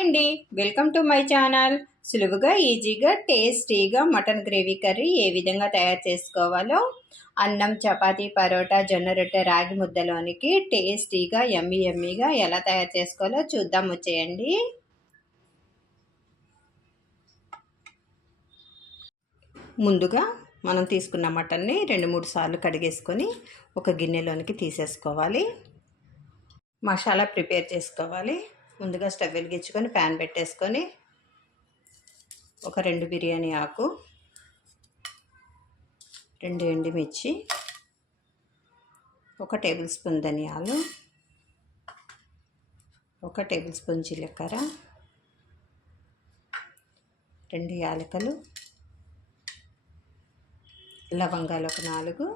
అండి, welcome to my channel. సులువుగా ఈజీగా టేస్టీగా మటన్ గ్రేవీ కర్రీ ఏ విధంగా తయారు చేసుకోవాలో అన్నం, చపాతీ, పరోటా, జొన్న రొట్టె, రాగి ముద్దలోనికి టేస్టీగా యమ్మీగా ఎలా తయారు చేసుకోవాలో చూద్దాం, వచ్చేయండి. ముందుగా మనం తీసుకున్న మటన్ని 2-3 సార్లు కడిగేసుకొని ఒక గిన్నెలోనికి తీసేసుకోవాలి. మసాలా ప్రిపేర్ చేసుకోవాలి. ముందుగా స్టవ్ వెలిగించుకొని ప్యాన్ పెట్టేసుకొని ఒక 2 బిర్యానీ ఆకు, 2 ఎండుమిర్చి, 1 టేబుల్ స్పూన్ ధనియాలు, 1 టేబుల్ స్పూన్ జీలకర్ర, 2 యాలకులు, లవంగాలు 4,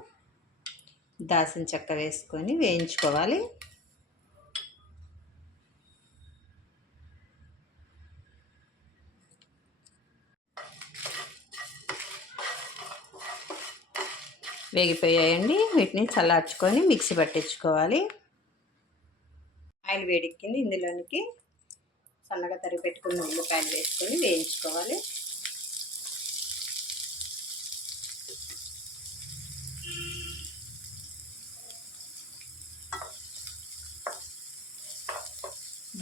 దాల్చిన చెక్క వేసుకొని వేయించుకోవాలి. వేగిపోయాయండి. వీటిని చల్లార్చుకొని మిక్సీ పట్టించుకోవాలి. ఆయిల్ వేడెక్కింది. ఇందులోనికి సన్నగా తరిగి పెట్టుకున్న ఉల్లిపాయలు వేసుకొని వేయించుకోవాలి.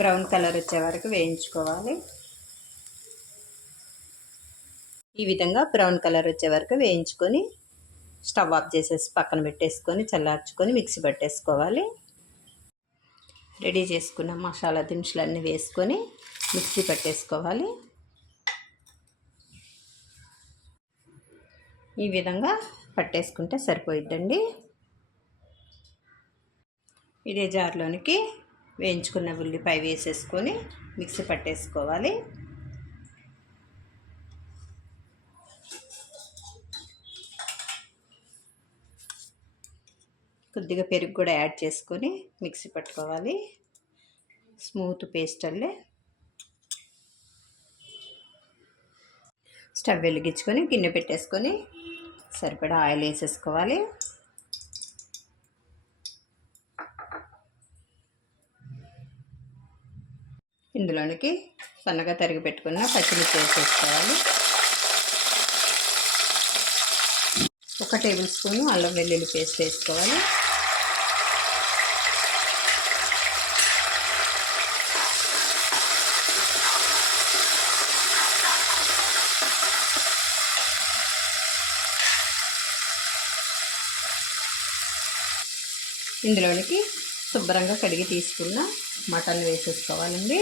బ్రౌన్ కలర్ వచ్చే వరకు వేయించుకోవాలి. ఈ విధంగా బ్రౌన్ కలర్ వచ్చే వరకు వేయించుకొని స్టవ్ ఆఫ్ చేసేసి పక్కన పెట్టేసుకొని చల్లార్చుకొని మిక్సీ పట్టేసుకోవాలి. రెడీ చేసుకున్న మసాలా దినుసులన్నీ వేసుకొని మిక్సీ పట్టేసుకోవాలి. ఈ విధంగా పట్టేసుకుంటే సరిపోయిద్దండి. ఇదే జార్లోనికి వేయించుకున్న ఉల్లిపాయ వేసేసుకొని మిక్సీ పట్టేసుకోవాలి. కొద్దిగా పెరుగు కూడా యాడ్ చేసుకొని మిక్సీ పట్టుకోవాలి. స్మూత్ పేస్ట్ అల్లే. స్టవ్ వెలిగించుకొని గిన్నె పెట్టేసుకొని సరిపడా ఆయిల్ వేసేసుకోవాలి. ఇందులోనికి సన్నగా తరిగి పెట్టుకున్న పచ్చిమిర్చి వేసేసుకోవాలి. 1 టేబుల్ స్పూన్ అల్లం వెల్లుల్లి పేస్ట్ వేసుకోవాలి. ఇందులోనికి శుభ్రంగా కడిగి తీసుకున్న మటన్ వేసేసుకోవాలండి.